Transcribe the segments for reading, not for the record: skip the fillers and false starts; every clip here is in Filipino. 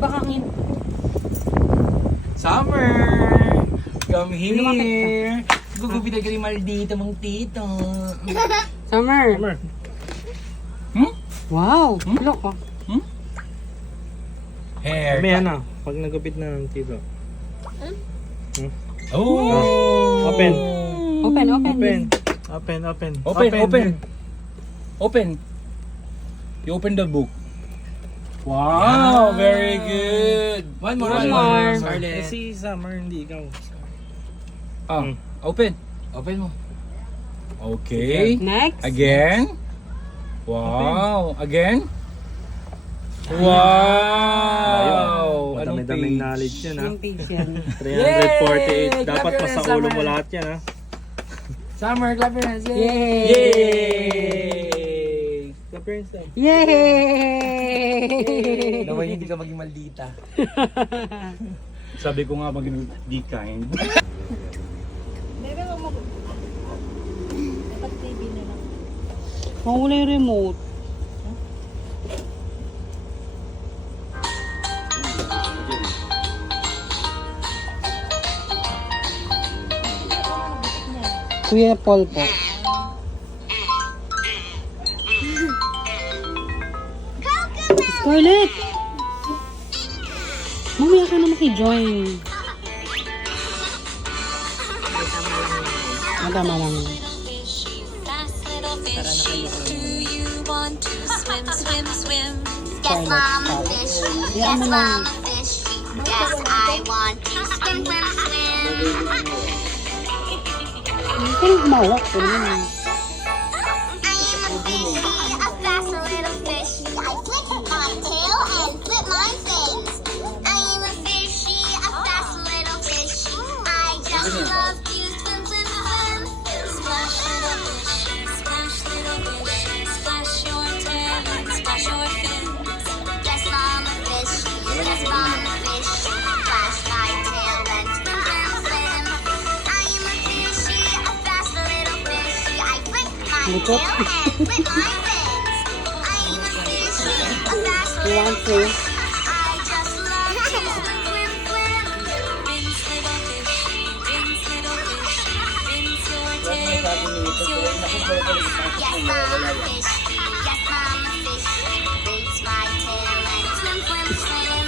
baka ngin. Summer! Come here! Gugupit ka ni Maldita, mang tito. Summer. Summer. Wow, look oh. Hair. May ano, pag nagupit na ng tito. Oh! Open. Open. You open the book. Wow, very good. One more. Eh, si Summer, hindi ikaw. Open. Open mo. Okay. Next. Again. Wow. Again. Wow. Madami-daming knowledge yan ha. Yung page yan. 348. Dapat Clap your masa hands, ulo mo Summer. lahat yan ha. Summer, clap your hands. Yay! Yay! Clap your hands daw. Yay! Naway hindi ka maging maldita. Sabi ko nga maging be kind. Bebe, wag mo. Dapat TV na lang. Mawala yung remote. Kuya Paul po. Scarlett! Mamaya ka na maki-join. Tama lang. Yes, mama fish. Yes, mama fish. Yes, I want to swim, swim, swim. Hindi ka humawak. Pero naman. I am a fishy, a fast little fish. I flip my tail and flip my fins. I am a fishy, a fast little fish. I just love to swim, swim, swim. Splash little fish, splash little fish, splash your tail and splash your fins. Yes, mama fish. Yes, mama fish. Flash my tail and swim, swim, swim. I am a fishy, a fast little fishy. I flip my Likot. tail and flip my fins. I am a fishy, a fast You little want to? fish. I just love to swim, swim, swim. Rinse little fish, rinse little fish, rinse your tail and rinse your fins. Yes, mama fish. Yes, mama fish. Rinse my tail and swim, swim, swim.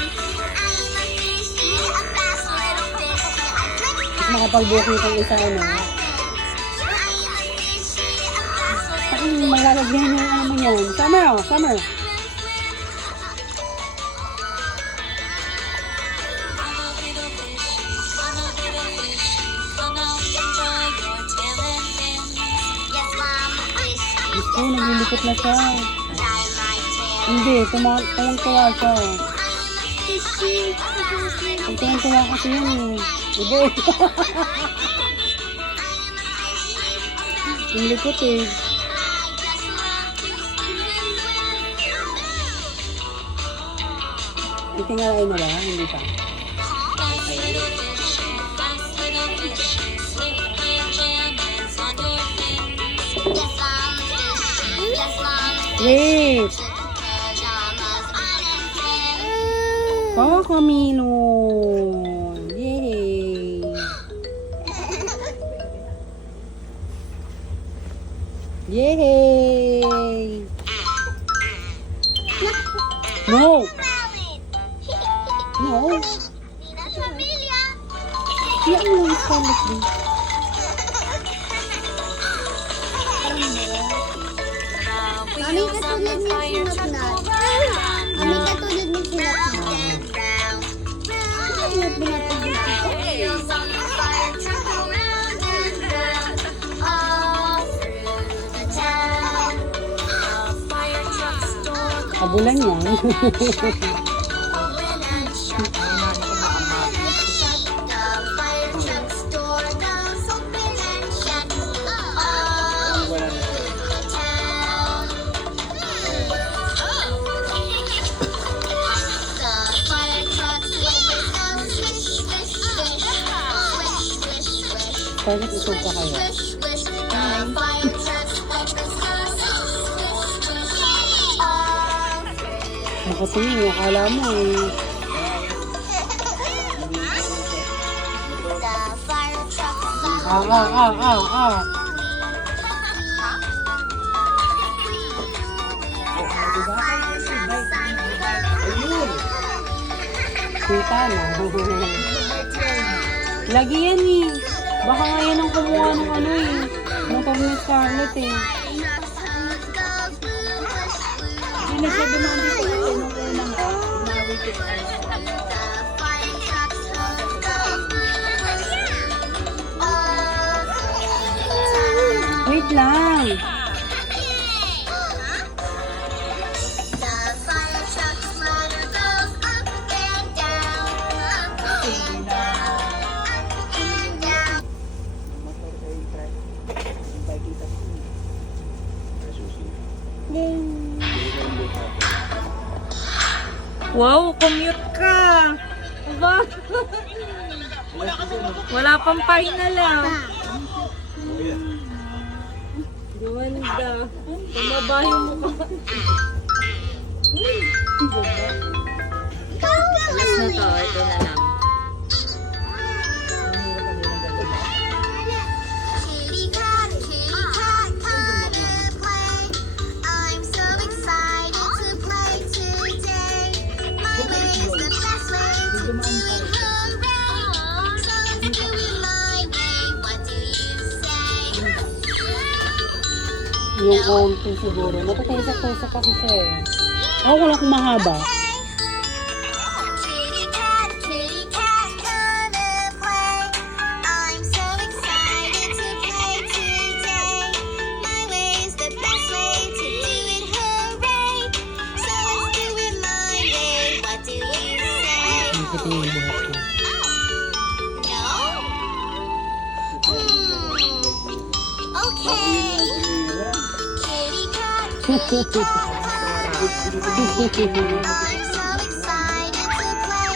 I am a fishy, a fast little fish. I flip my Makapag-booking kang isa ano. Saka malalagyan yung ano mo yan. Summer oh, summer. Come out, enjoy your tail and fins. Ito, naglilikot na siya. Hindi, tumang-tuwa siya. Tumang-tuwa kasi yun eh. Hindi. Yung likot eh. Itingalain mo ba? Hindi pa. Fast little fish, fast little fish, slip my pajamas on your fins. Wait! Oh, Camino! Yay! Yay! No! No! Yan lang sa likod. Mami, katulad ng sinapnat. Mami, katulad ng sinapnat. Katulad binatulog ko. Wheels on the fire truck go round and round, all through the town. The fire truck's door goes Kabulan yan. open and shut, open and shut. The fire truck's door goes open and shut, all through the town. The fire truck's wings go swish, swish, swish, swish, swish, swish. Bakit isog ka kayo? Swish, swish, the fire truck's wings go swish, swish, swish, all through Nakatingin, akala mo eh. Kita na. Lagi yan eh. Baka nga yan ang kumuha ng ano eh. Motor ni Scarlett eh. Hindi na siya dumaan dito kasi nung unang nawi ko. Wait lang. Wow, commute ka! Aba! Wala pang final ah. Ganda. Tumaba yung mukha. Last na to, ito na lang. Kitty cat, come and play. I'm so excited to play today. My way is the best way to do it. Hooray! So let's do it my way. What do you say? Yung konti siguro. Matatusap-tusap kasi siya eh. Ako wala kung mahaba. Kitty cat, come and play. I'm so excited to play today. My way is the best way to do it. Hooray! So let's do it my way. What do you say? Nakita yung buhat ko. No? Okay. Kitty cat, I'm so excited to play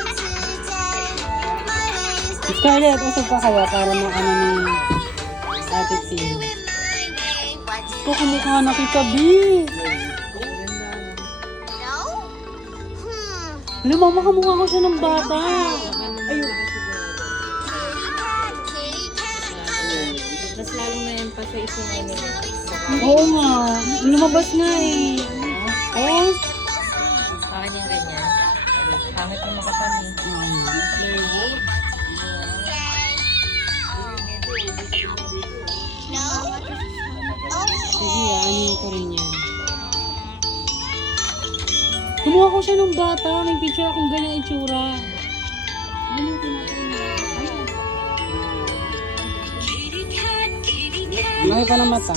today. My way is the Scarlett, usap ka kaya para mo ano ni Ate do Tim. it my way. What do Ito kumukha na kita, B. No? Lumama kamukha ko siya ng bata. Ayun. Mas lalo na yan pa sa isang ano. Oo nga. Lumabas nga eh. Oh. Bakit yung ganyan? Pangit yung makapani. No? Sige, ano ko rin yan. Kumuha ko siya ng bata. May picture akong ganyan itsura. Ano yung tinatawag niya? Laki pa ng mata.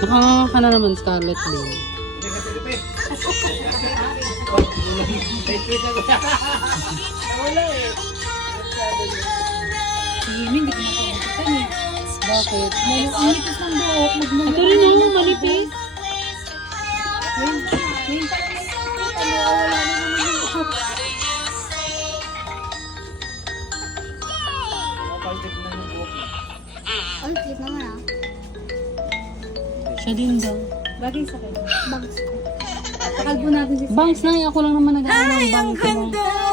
Nakanganga ka na naman, Scarlett Lynn. Hindi ko nakakita eh. Bakit? Manipis ng buhok. Ito rin ako, manipis. Ang cute naman ah. Siya din daw. Bagay sa kanya. Bags ko. Takalbo natin si Bangs na, ako lang naman nag-aaral ng bangs. Ganda!